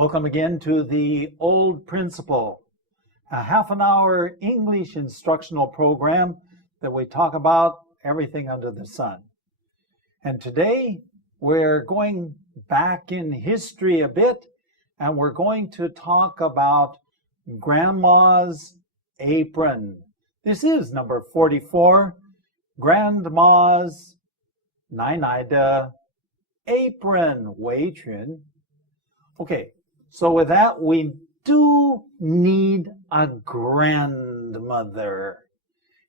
Welcome again to the Old Principle, a half an hour English instructional program that we talk about everything under the sun. And today we're going back in history a bit, and we're going to talk about Grandma's apron. This is number 44, Grandma's 奶奶的 apron, 围裙. Okay, so with that, we do need a grandmother.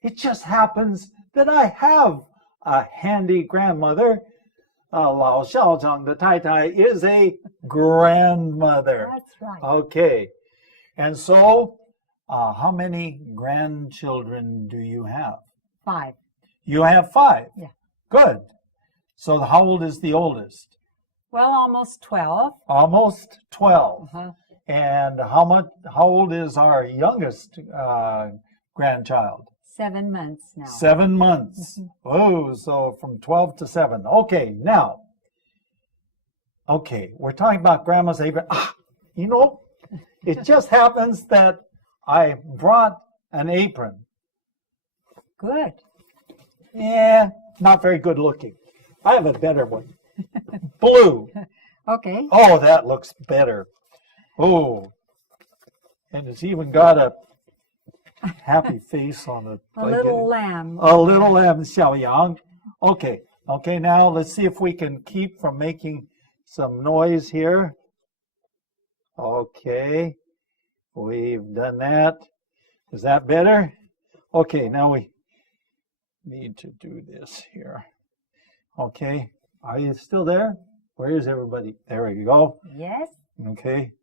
It just happens that I have a handy grandmother. 老校长的太太 is a grandmother. That's right. Okay, and so how many grandchildren do you have? 5. You have 5? Yeah. Good. So how old is the oldest? Well, almost 12. Almost 12. Uh-huh. And how old is our youngest grandchild? 7 months now. 7 months. Oh, so from 12 to 7. Okay, now. Okay, we're talking about Grandma's apron. You know, it just happens that I brought an apron. Good. Yeah, not very good looking. I have a better one. Blue. Okay. Oh, that looks better. Oh, and it's even got a happy face on it. A little lamb. A little lamb, 小羊. Okay, now let's see if we can keep from making some noise here. Okay, we've done that. Is that better? Okay, now we need to do this here. Okay, are you still there? Where is everybody? There we go. Yes. Okay.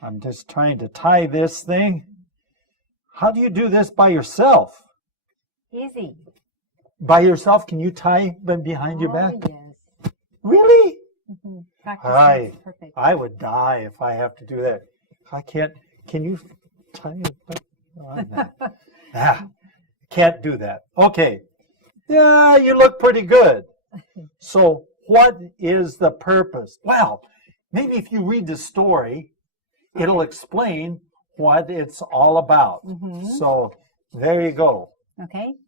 I'm just trying to tie this thing. How do you do this by yourself? Easy. By yourself? Can you tie them behind your back? Yes. Really? Mm-hmm. Practice is perfect. I would die if I have to do that. I can't. Can you tie it? Can't do that. Okay. Yeah, you look pretty good. So what is the purpose? Well, maybe if you read the story, it'll explain what it's all about. Mm-hmm. So there you go. Okay.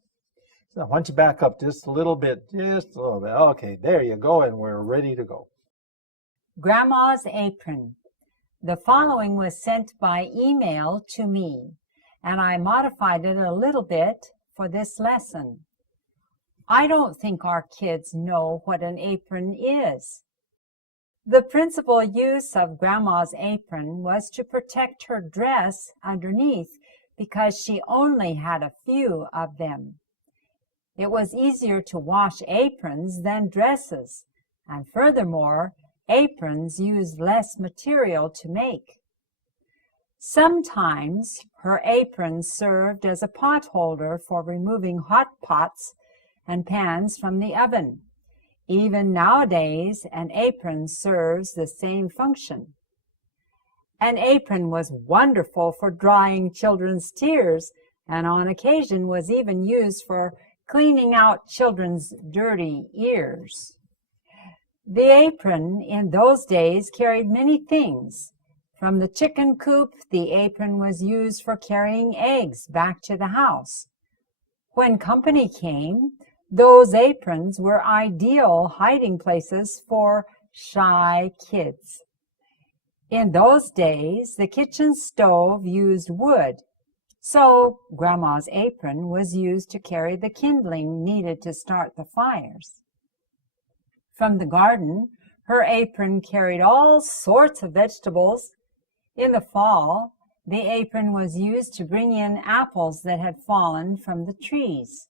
So why don't you back up just a little bit, just a little bit. Okay, there you go, and we're ready to go. Grandma's apron. The following was sent by email to me, and I modified it a little bit for this lesson. I don't think our kids know what an apron is. The principal use of Grandma's apron was to protect her dress underneath because she only had a few of them. It was easier to wash aprons than dresses, and furthermore, aprons used less material to make. Sometimes her apron served as a pot holder for removing hot pots and pans from the oven. Even nowadays, an apron serves the same function. An apron was wonderful for drying children's tears, and on occasion was even used for cleaning out children's dirty ears. The apron in those days carried many things. From the chicken coop, the apron was used for carrying eggs back to the house. When company came, those aprons were ideal hiding places for shy kids. In those days, the kitchen stove used wood, so Grandma's apron was used to carry the kindling needed to start the fires. From the garden, her apron carried all sorts of vegetables. In the fall, the apron was used to bring in apples that had fallen from the trees.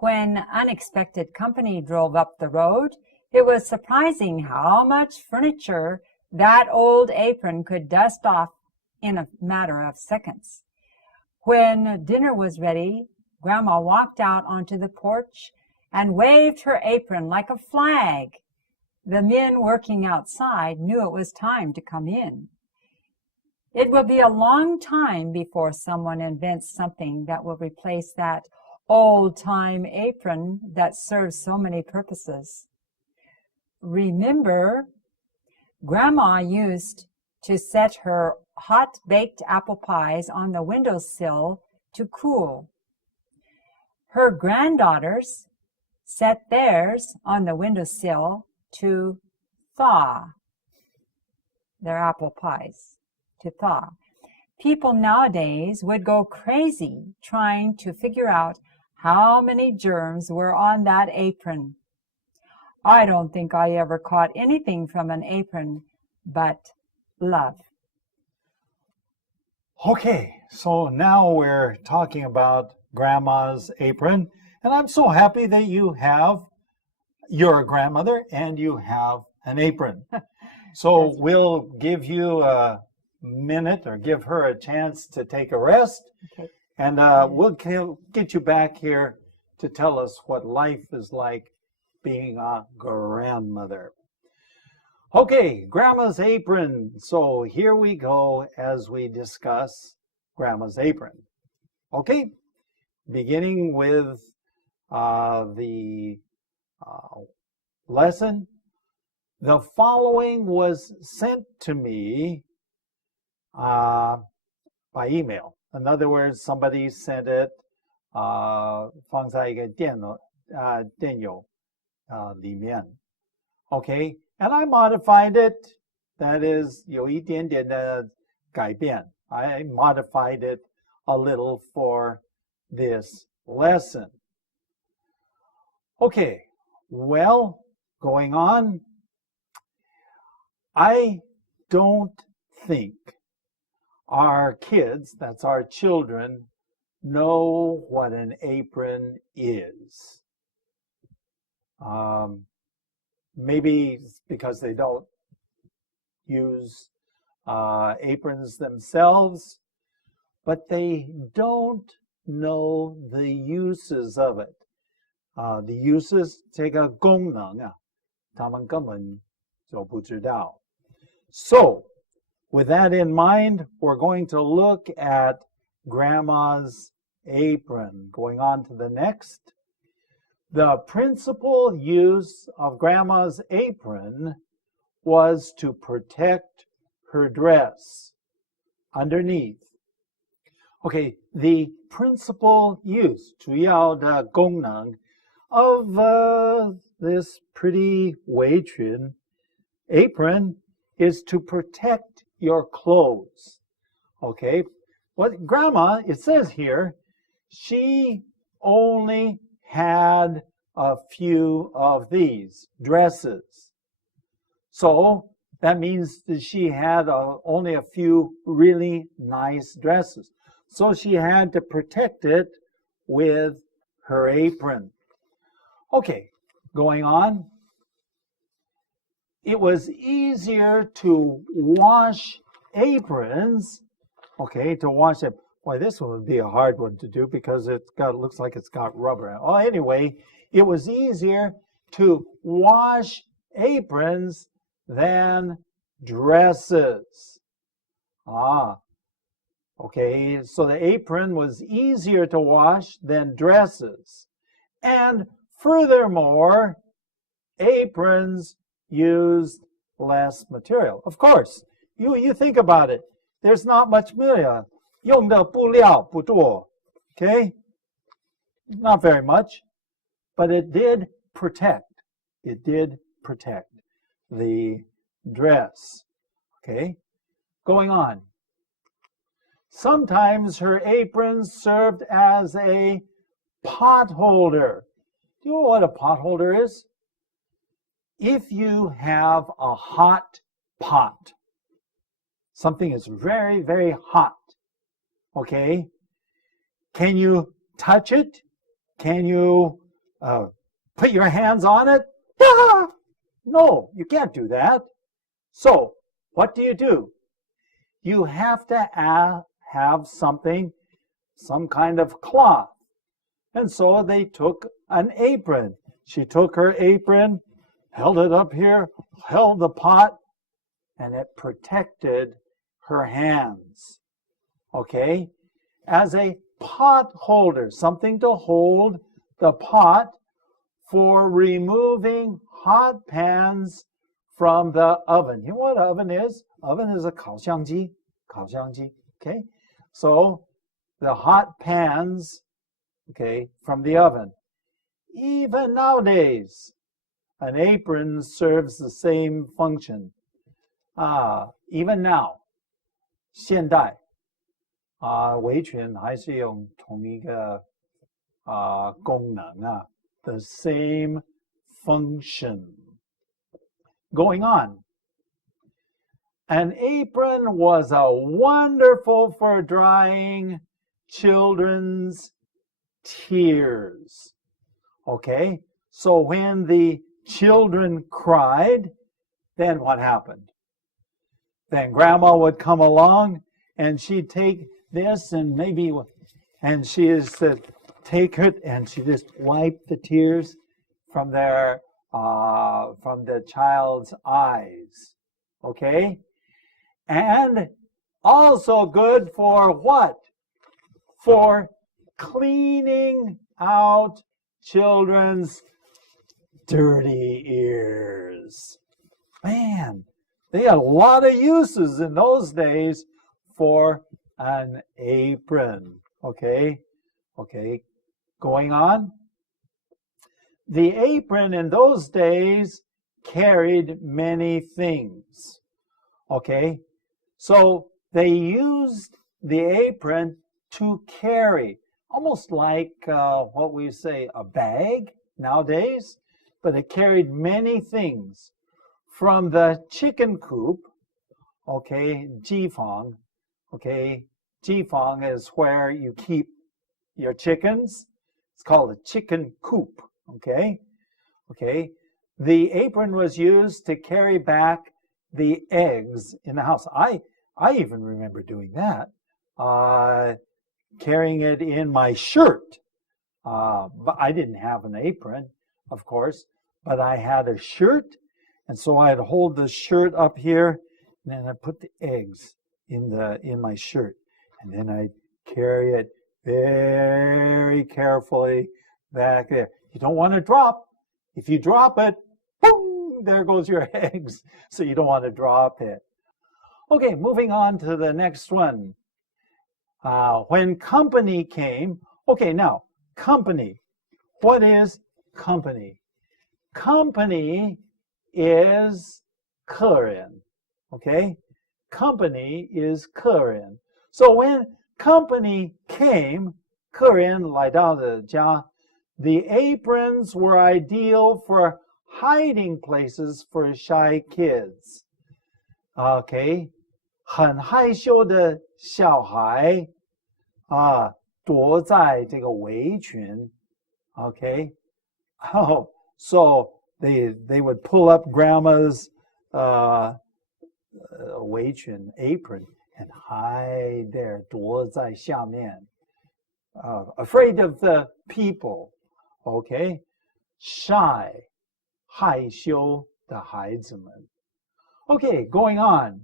When unexpected company drove up the road, it was surprising how much furniture that old apron could dust off in a matter of seconds. When dinner was ready, Grandma walked out onto the porch and waved her apron like a flag. The men working outside knew it was time to come in. It will be a long time before someone invents something that will replace that old-time apron that serves so many purposes. Remember, Grandma used to set her hot-baked apple pies on the windowsill to cool. Her granddaughters set theirs on the windowsill to thaw. Their apple pies, to thaw. People nowadays would go crazy trying to figure out how many germs were on that apron. I don't think I ever caught anything from an apron but love. Okay, so now we're talking about Grandma's apron, and I'm so happy that you're a grandmother and you have an apron. So we'll give you a minute or give her a chance to take a rest. Okay. And we'll get you back here to tell us what life is like being a grandmother. Okay, Grandma's apron. So here we go as we discuss Grandma's apron. Okay, beginning with the lesson. The following was sent to me by email. In other words, somebody sent it 放在一个电邮里面. Okay, and I modified it. That is 有一点点的改变. I modified it a little for this lesson. Okay, well, going on. I don't think our kids, that's our children, know what an apron is. Maybe it's because they don't use aprons themselves, but they don't know the uses of it. The uses 这个功能啊，他们根本就不知道。So, with that in mind, we're going to look at Grandma's apron. Going on to the next. The principal use of Grandma's apron was to protect her dress underneath. Okay, the principal use, 主要的功能 of this pretty 围裙 apron is to protect your clothes. Okay, what Grandma, it says here, she only had a few of these dresses. So that means that she had only a few really nice dresses. So she had to protect it with her apron. Okay, going on. It was easier to wash aprons. Okay, to wash it. Boy, this one would be a hard one to do because it looks like it's got rubber. Oh, anyway, it was easier to wash aprons than dresses. Okay, so the apron was easier to wash than dresses. And furthermore, aprons used less material. Of course, you think about it. There's not much material. 用的布料不多. Okay? Not very much. But it did protect. It did protect the dress. Okay? Going on. Sometimes her apron served as a pot holder. Do you know what a pot holder is? If you have a hot pot, something is very, very hot, okay, can you touch it? Can you put your hands on it? No, you can't do that. So, what do? You have to have something, some kind of cloth. And so they took an apron. She took her apron, held it up here, held the pot, and it protected her hands. Okay? As a pot holder, something to hold the pot for removing hot pans from the oven. You know what an oven is? Oven is a 烤箱机. Okay? So the hot pans, okay, from the oven. Even nowadays, an apron serves the same function. Even now, 现代围裙还是用同一个功能the same function. Going on. An apron was a wonderful for drying children's tears. Okay, so when the children cried, then what happened? Then grandma would come along and she'd take this and she is to take it and she just wipe the tears from the child's eyes. Okay? And also good for what? For cleaning out children's dirty ears. Man, they had a lot of uses in those days for an apron. Okay? Going on. The apron in those days carried many things. Okay? So they used the apron to carry, almost like what we say, a bag nowadays, but it carried many things. From the chicken coop, okay, 鸡房, okay, 鸡房 is where you keep your chickens. It's called a chicken coop, okay? The apron was used to carry back the eggs in the house. I even remember doing that, carrying it in my shirt. But I didn't have an apron, of course, but I had a shirt, and so I'd hold the shirt up here, and then I'd put the eggs in my shirt, and then I'd carry it very carefully back there. You don't want to drop. If you drop it, boom, there goes your eggs. So you don't want to drop it. Okay, moving on to the next one. When company came, okay, now, company. What is company? Company is 客人. Okay? Company is 客人. So when company came, 客人来到了家, the aprons were ideal for hiding places for shy kids. Okay? 很害羞的小孩躲在这个围裙. Okay? Oh, so they would pull up grandma's 围裙 apron and hide there, 躲在下面, afraid of the people. Okay? Shy, 害羞的孩子们. Okay, going on.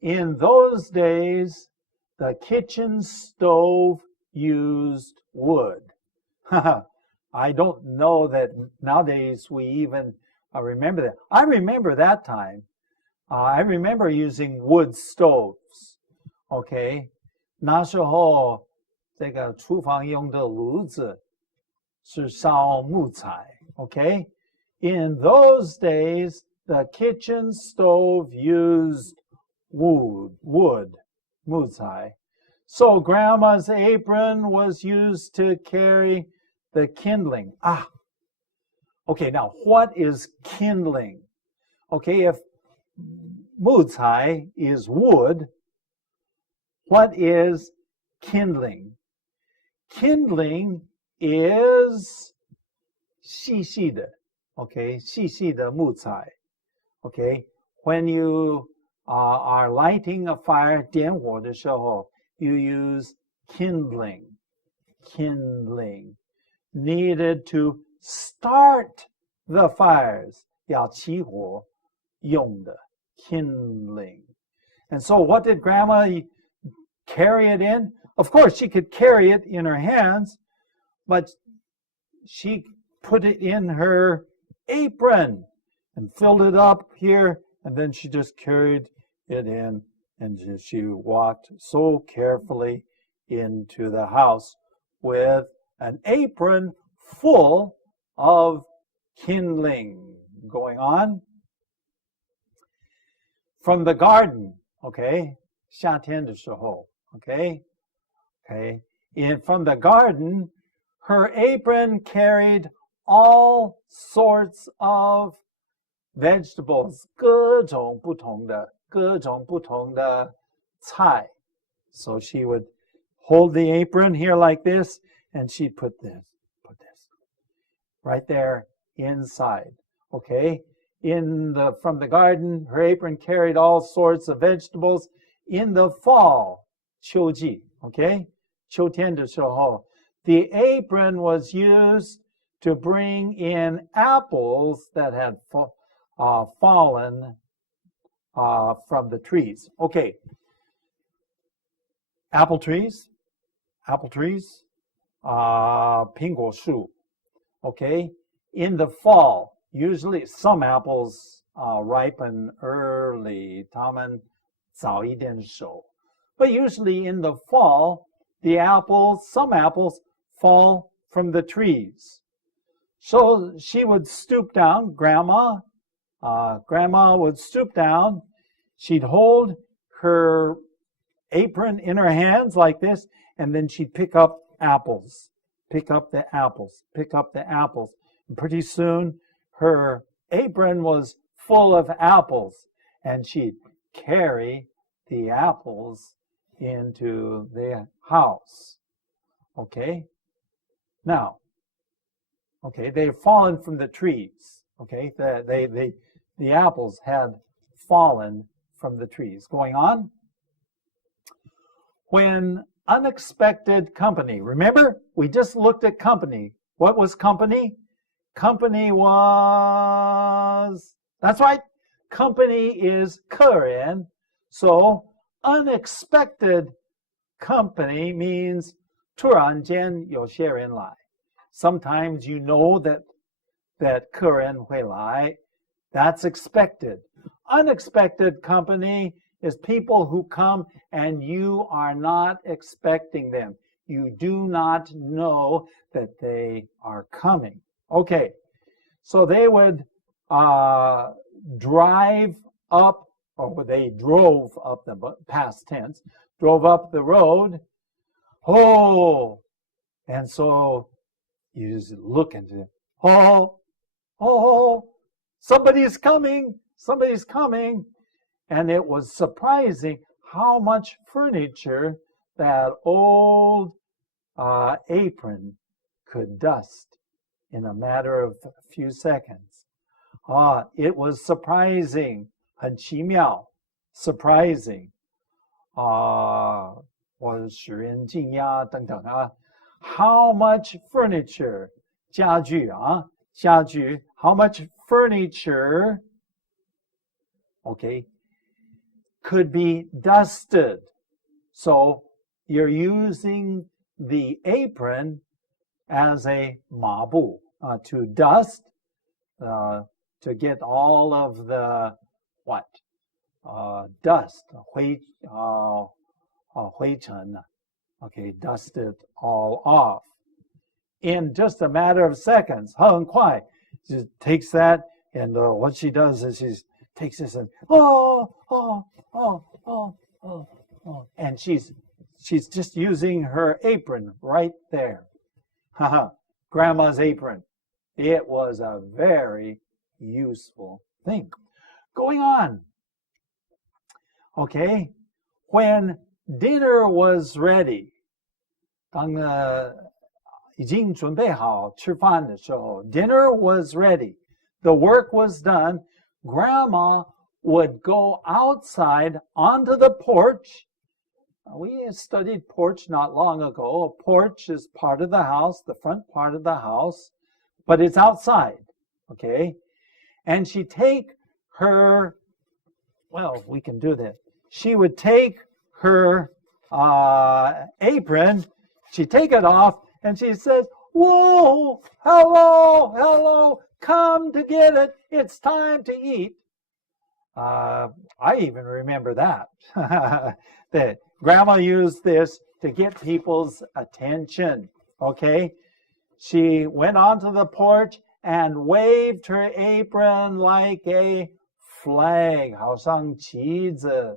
In those days, the kitchen stove used wood. I don't know that nowadays we even remember that. I remember that time. I remember using wood stoves. Okay? 那时候这个厨房用的炉子是烧木材. Okay? In those days, the kitchen stove used wood, 木材. So grandma's apron was used to carry the kindling. Okay, now what is kindling? Okay, if 木材 is wood, what is kindling? Kindling is 细细的, okay, 细细的木材. Okay, when you are lighting a fire, 点火的时候, you use kindling. Needed to start the fires. 要起火用的 kindling. And so what did grandma carry it in? Of course, she could carry it in her hands, but she put it in her apron. and filled it up here, and then she just carried it in, and she walked so carefully into the house with an apron full of kindling going on. From the garden, okay, 夏天的时候, okay, from the garden, her apron carried all sorts of vegetables, 各种不同的菜. So she would hold the apron here like this, and she'd put this right there inside. Okay? From the garden, her apron carried all sorts of vegetables. In the fall, 秋季, okay? 秋天的时候, the apron was used to bring in apples that had fallen from the trees. Okay. Apple trees, 苹果树. Okay. In the fall, usually some apples ripen early, 它们早一点熟. But usually in the fall, some apples fall from the trees. So she would stoop down, Grandma would stoop down. She'd hold her apron in her hands like this, and then she'd pick up apples. And pretty soon, her apron was full of apples, and she'd carry the apples into the house. Okay? Now, okay, they've fallen from the trees. Okay? The apples had fallen from the trees. Going on. When unexpected company, remember, we just looked at company. What was company? Company was, that's right, company is 客人. So unexpected company means 突然间有些人来. Sometimes you know that 客人会来. That's expected. Unexpected company is people who come and you are not expecting them. You do not know that they are coming. Okay, so they would drive up, or they drove up the past tense, drove up the road. Oh, and so you just look into it. Oh, somebody's coming. And it was surprising how much furniture that old apron could dust in a matter of a few seconds. It was surprising, 很奇妙, surprising. 我使人惊讶等等啊. How much furniture, 家具, how much furniture, okay, could be dusted. So you're using the apron as a 抹布, to dust, to get all of the dust, 灰尘, okay, dust it all off. In just a matter of seconds, 很快, she takes that, and what she does is she takes this and and she's just using her apron right there. Grandma's apron. It was a very useful thing. Going on. Okay, when dinner was ready, 当已经准备好吃饭的时候, dinner was ready. The work was done. Grandma would go outside onto the porch. We studied porch not long ago. A porch is part of the house, the front part of the house, but it's outside, okay? And she'd take her, well, we can do that. She would take her apron, she'd take it off, and she says, whoa, hello, come to get it. It's time to eat. I even remember that. That Grandma used this to get people's attention. Okay? She went onto the porch and waved her apron like a flag, 好像旗子.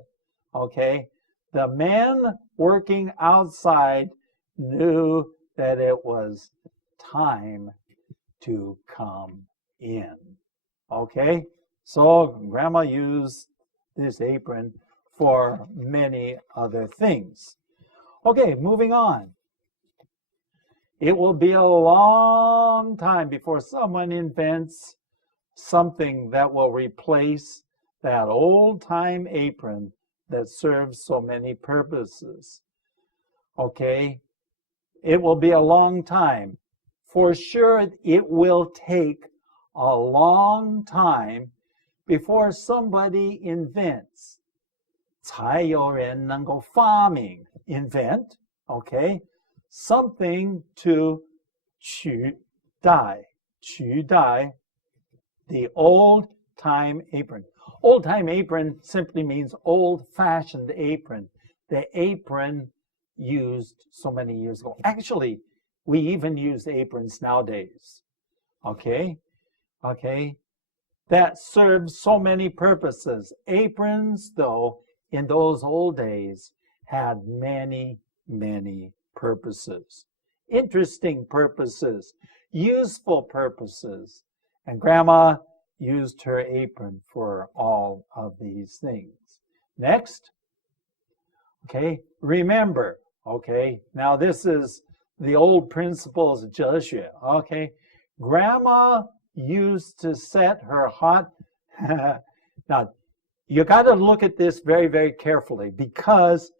Okay? The men working outside knew that it was time to come in. Okay? So Grandma used this apron for many other things. Okay, moving on. It will be a long time before someone invents something that will replace that old-time apron that serves so many purposes. Okay? It will be a long time. For sure, it will take a long time before somebody invents. 才有人能够发明 invent, okay? Something to 取代 the old-time apron. Old-time apron simply means old-fashioned apron. The apron used so many years ago. Actually, we even use aprons nowadays. Okay? Okay? That serves so many purposes. Aprons, though, in those old days, had many, many purposes. Interesting purposes. Useful purposes. And Grandma used her apron for all of these things. Next. Okay, remember. Okay, now this is the old principles of 哲学. Okay, Grandma used to set her hot. Now, you got to look at this very, very carefully because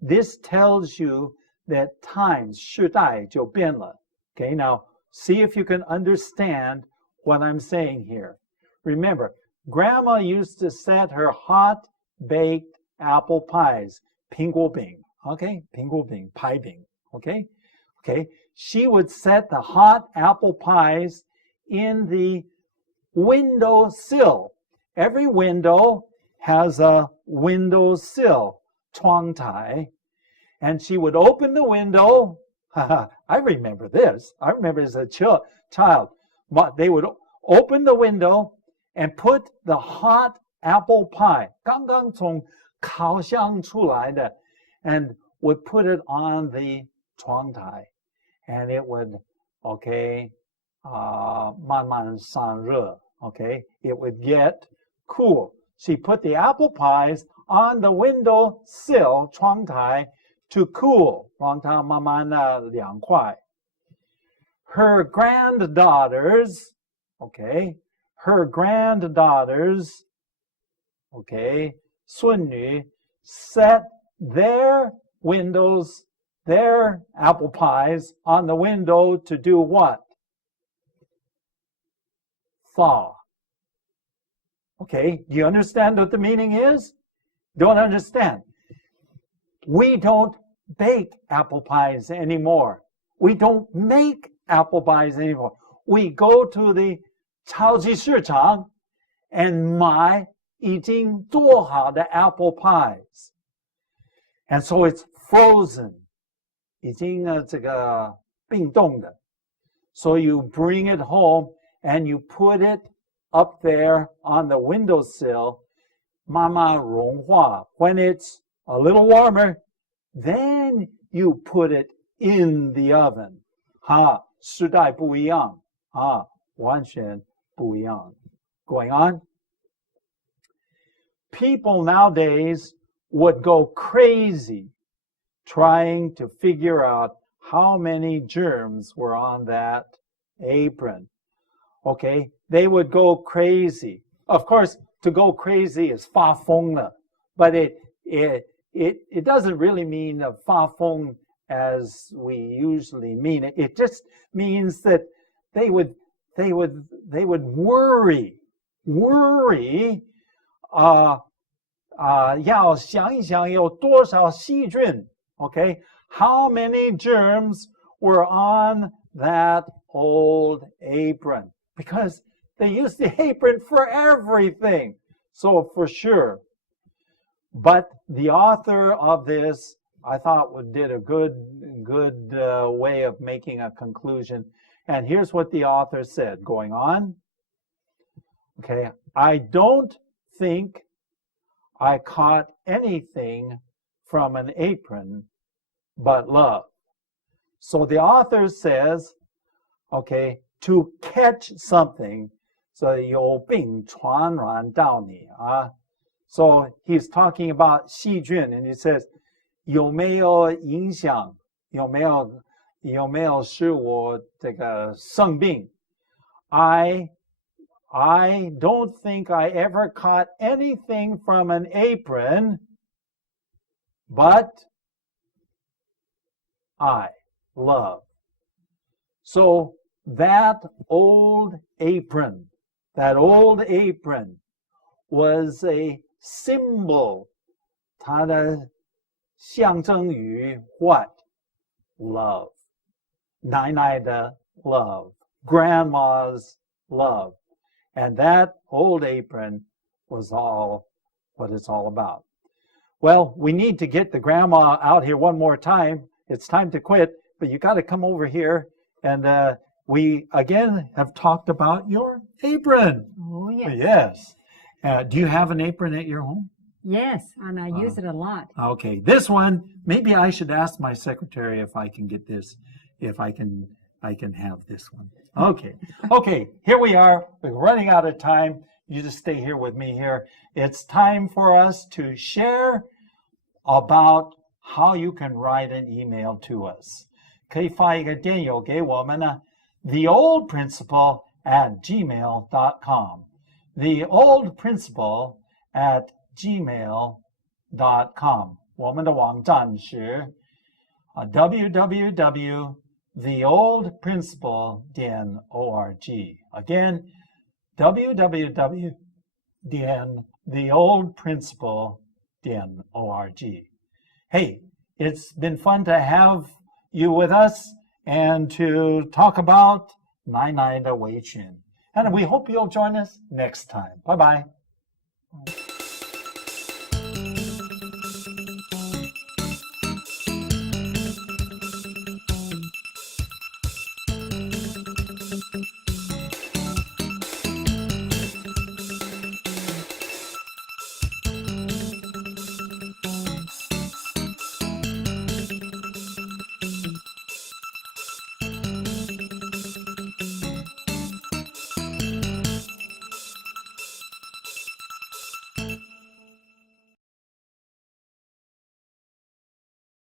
this tells you that times 时代就变了. Okay, now see if you can understand what I'm saying here. Remember, Grandma used to set her hot baked apple pies, 苹果饼. Okay, 苹果饼, 派饼. Okay, okay. She would set the hot apple pies in the window sill. Every window has a window sill, 窗台. And she would open the window. I remember this. I remember as a child. They would open the window and put the hot apple pie, 刚刚从烤箱出来的, and would put it on the 窗台. And it would, okay, 慢慢散热, okay, it would get cool. She put the apple pies on the window sill, 窗台, to cool, 让它慢慢的凉快. Her granddaughters, okay, okay, 孙女, set their windows, their apple pies on the window to do what? Thaw. Okay, do you understand what the meaning is? Don't understand. We don't bake apple pies anymore. We don't make apple pies anymore. We go to the 超级市场 and 买已经做好的 apple pies. And so it's frozen. 已经这个冰冻的. So you bring it home and you put it up there on the windowsill. 慢慢融化. When it's a little warmer, then you put it in the oven. 时代不一样. 完全不一样. Going on. People nowadays would go crazy trying to figure out how many germs were on that apron. Okay, they would go crazy. Of course, to go crazy is 发疯了, but it doesn't really mean 发疯 as we usually mean it. It just means that they would worry. 要想一想有多少细菌. Okay, how many germs were on that old apron, because they used the apron for everything. So for sure. But the author of this, I thought, did a good way of making a conclusion. And here's what the author said, going on. Okay, I don't think I caught anything from an apron but love. So the author says, okay, to catch something, so 有病传染到你啊. So he's talking about 细菌, and he says, 有没有影响？有没有使我这个生病？ I don't think I ever caught anything from an apron, but I love. So that old apron was a symbol. 它的象征于 what? Love. 奶奶的 love. Grandma's love. And that old apron was all what it's all about. Well, we need to get the grandma out here one more time. It's time to quit, but you got to come over here. And we, again, have talked about your apron. Oh, yes. Yes. Do you have an apron at your home? Yes, and I use it a lot. Okay. This one, maybe I should ask my secretary if I can get this, if I can have this one. Okay. Okay, here we are. We're running out of time. You just stay here with me here. It's time for us to share about how you can write an email to us. 可以发一个电邮给我们呢 theoldprinciple@gmail.com. theoldprinciple@gmail.com. 我们的网站是 www.theoldprinciple.org. Again, www.theoldprinciple.org. Hey, it's been fun to have you with us and to talk about 奶奶的围裙. And we hope you'll join us next time. Bye-bye.